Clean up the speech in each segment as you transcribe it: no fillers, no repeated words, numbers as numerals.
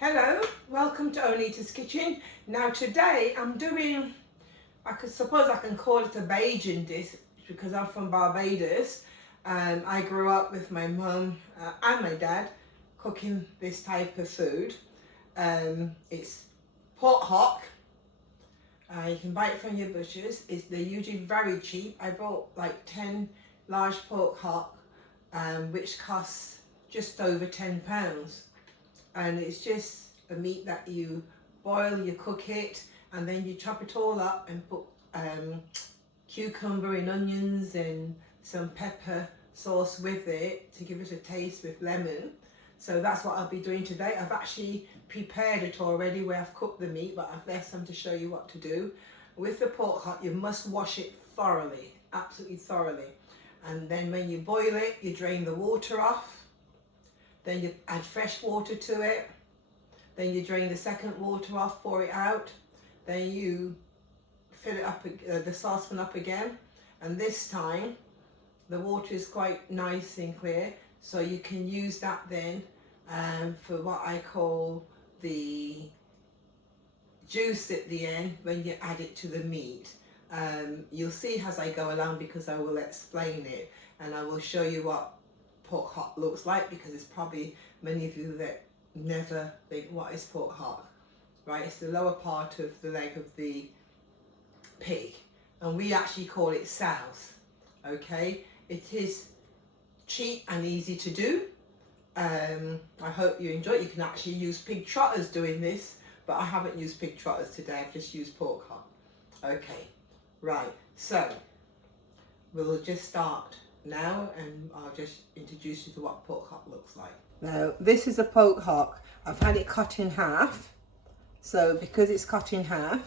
Hello, welcome to Onita's Kitchen. Now today I'm doing, suppose I can call it a Bajan dish because I'm from Barbados. I grew up with my mum and my dad cooking this type of food. It's pork hock. You can buy it from your butchers. They're usually very cheap. I bought like 10 large pork hock, which costs just over £10. And it's just a meat that you boil, you cook it, and then you chop it all up and put cucumber and onions and some pepper sauce with it to give it a taste with lemon. So that's what I'll be doing today. I've actually prepared it already where I've cooked the meat, but I've left some to show you what to do. With the pork hock, you must wash it thoroughly, absolutely thoroughly. And then when you boil it, you drain the water off. Then you add fresh water to it. Then you drain the second water off, pour it out. Then you fill it up, the saucepan up again. And this time, the water is quite nice and clear. So you can use that then for what I call the juice at the end when you add it to the meat. You'll see as I go along because I will explain it. And I will show you what pork hock looks like, because it's probably many of you that never think what is pork hock, right? It's the lower part of the leg of the pig, and we actually call it souse. Okay, it is cheap and easy to do. I hope you enjoy it. You can actually use pig trotters doing this, but I haven't used pig trotters today. I've just used pork hock. Okay, right, so we'll just start now, and I'll just introduce you to what pork hock looks like. Now this is a pork hock. I've had it cut in half, so because it's cut in half,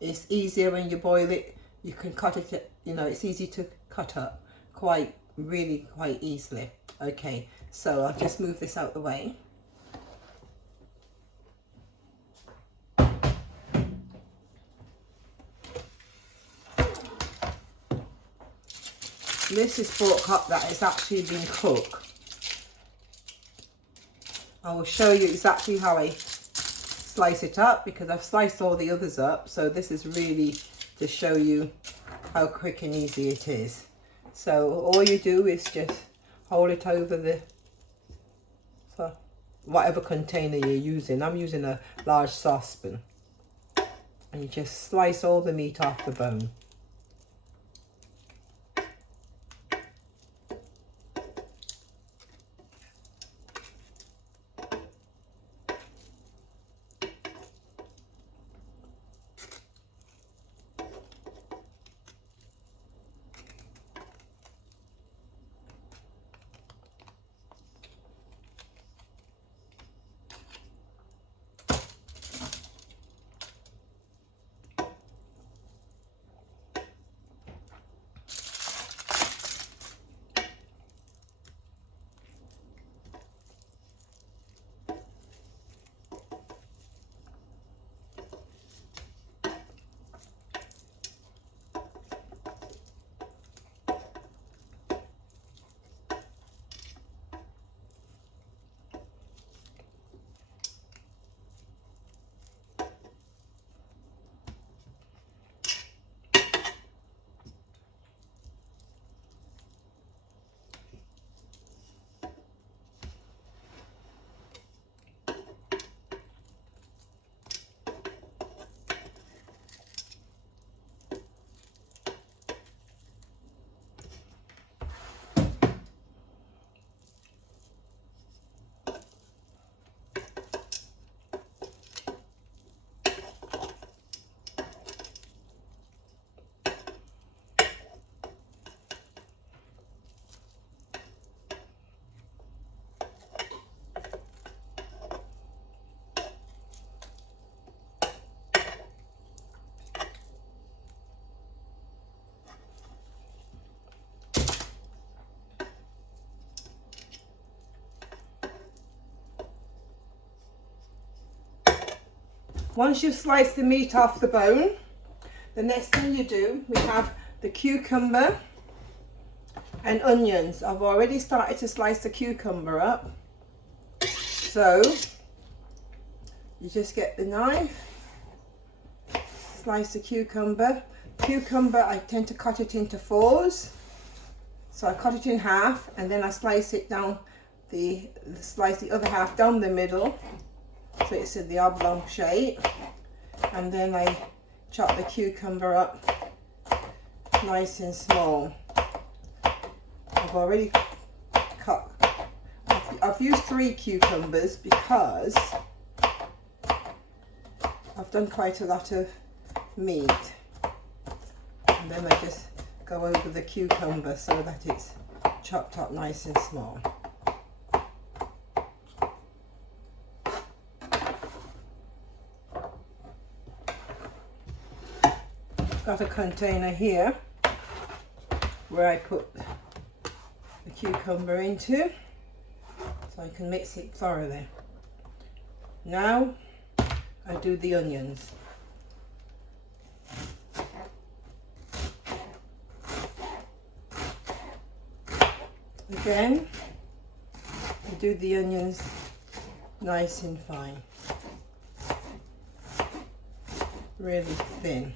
it's easier when you boil it. You can cut it, you know, it's easy to cut up quite easily. Okay, so I'll just move this out the way. This is pork hock that has actually been cooked. I will show you exactly how I slice it up, because I've sliced all the others up. So this is really to show you how quick and easy it is. So all you do is just hold it over the whatever container you're using. I'm using a large saucepan. And you just slice all the meat off the bone. Once you've sliced the meat off the bone, the next thing you do, we have the cucumber and onions. I've already started to slice the cucumber up. So So you just get the knife, slice the cucumber. Cucumber, I tend to cut it into fours. So I cut it in half and then I slice it down, slice the other half down the middle so it's in the oblong shape. And then I chop the cucumber up nice and small. I've already cut, I've used 3 cucumbers because I've done quite a lot of meat. And then I just go over the cucumber so that it's chopped up nice and small. Got a container here where I put the cucumber into so I can mix it thoroughly. Now I do the onions. Again, I do the onions nice and fine, really thin.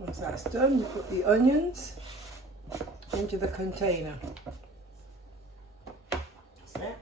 Once that's done, you put the onions into the container. That's it.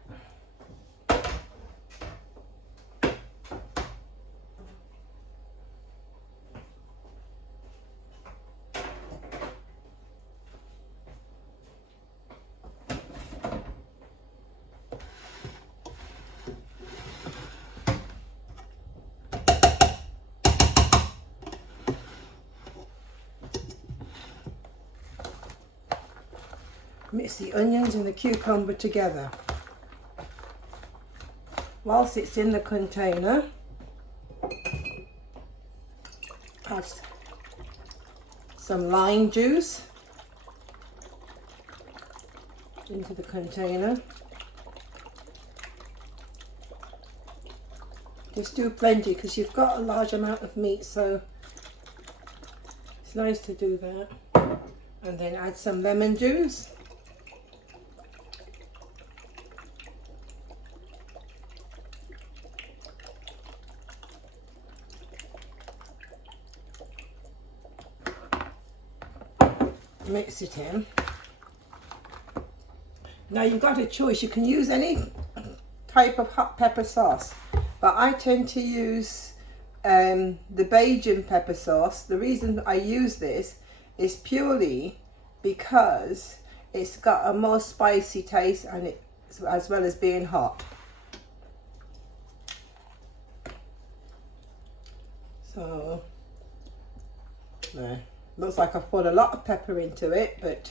Mix the onions and the cucumber together. Whilst it's in the container, add some lime juice into the container. Just do plenty because you've got a large amount of meat, so it's nice to do that. And then add some lemon juice. Mix it in. Now you've got a choice. You can use any type of hot pepper sauce, but I tend to use the Bajan pepper sauce. The reason I use this is purely because it's got a more spicy taste and it, as well as being hot. So there. Looks like I've poured a lot of pepper into it, but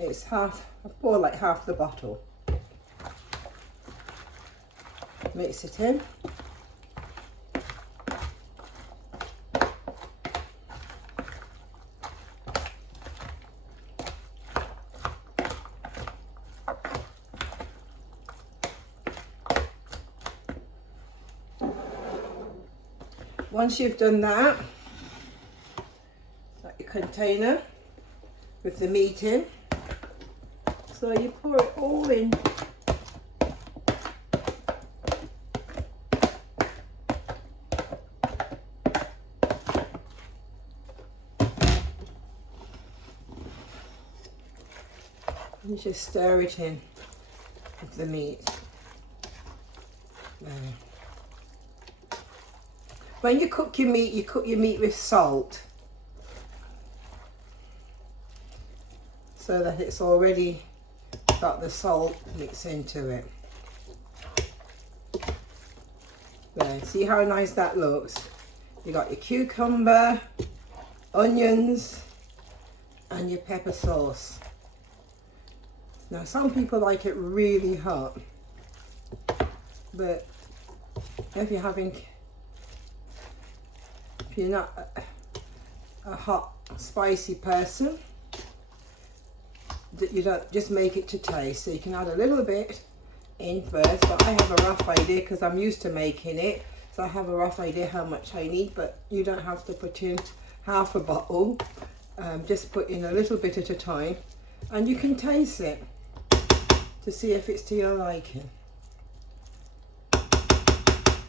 it's half, I pour like half the bottle. Mix it in. Once you've done that, container with the meat in, so you pour it all in. You just stir it in with the meat. There. When you cook your meat with salt, so that it's already got the salt mixed into it. There, see how nice that looks? You got your cucumber, onions, and your pepper sauce. Now some people like it really hot, but if you're having If you're not a hot, spicy person, that you don't just make it to taste. So you can add a little bit in first, but I have a rough idea because I'm used to making it. So I have a rough idea how much I need, but you don't have to put in half a bottle. Just put in a little bit at a time, and you can taste it to see if it's to your liking.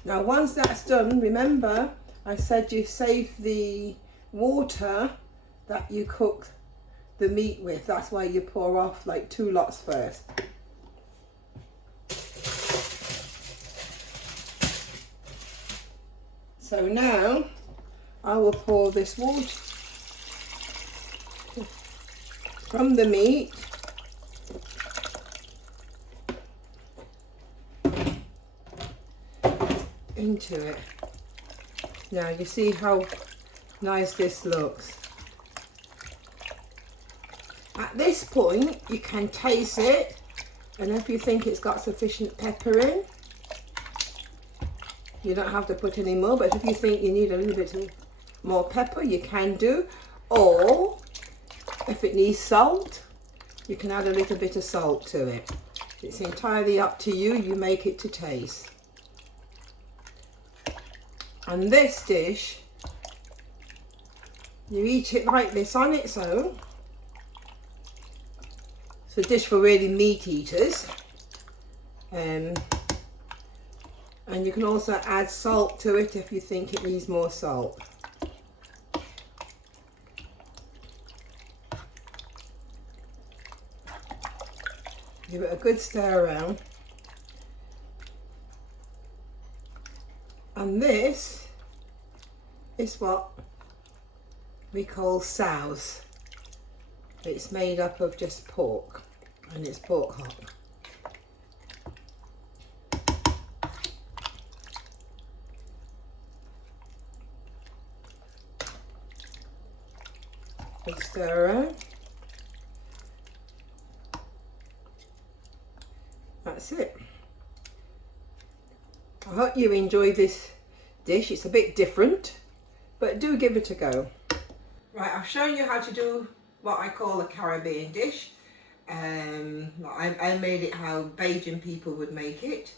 Now once that's done, remember I said you save the water that you cook the meat with. That's why you pour off like 2 lots first. So now I will pour this water from the meat into it. Now you see how nice this looks. At this point you can taste it, and if you think it's got sufficient pepper in, you don't have to put any more, but if you think you need a little bit more pepper, you can do. Or if it needs salt, you can add a little bit of salt to it. It's entirely up to you. You make it to taste. And this dish, you eat it like this on its own. It's a dish for really meat eaters. And you can also add salt to it if you think it needs more salt. Give it a good stir around. And this is what we call sows. It's made up of just pork, and it's pork hop. Good stir around. That's it. I hope you enjoy this dish. It's a bit different, but do give it a go. Right, I've shown you how to do what I call a Caribbean dish. I made it how Bajan people would make it.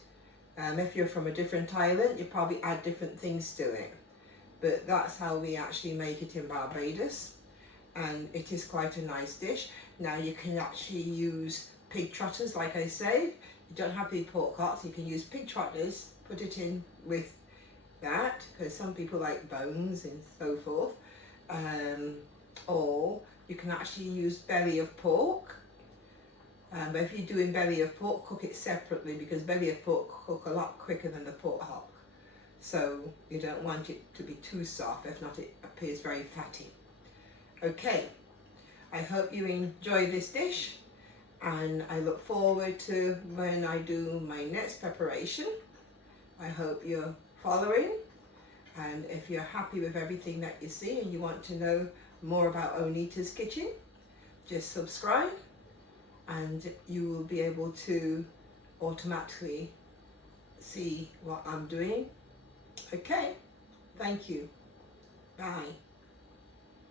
If you're from a different island, you probably add different things to it. But that's how we actually make it in Barbados. And it is quite a nice dish. Now you can actually use pig trotters, like I say. You don't have to be pork hearts, you can use pig trotters, put it in with that, because some people like bones and so forth. Or you can actually use belly of pork. But if you're doing belly of pork, cook it separately, because belly of pork cook a lot quicker than the pork hock. So you don't want it to be too soft, if not it appears very fatty. Okay, I hope you enjoy this dish, and I look forward to when I do my next preparation. I hope you're following, and if you're happy with everything that you see and you want to know more about Onita's Kitchen, just subscribe and you will be able to automatically see what I'm doing. Okay, thank you. Bye.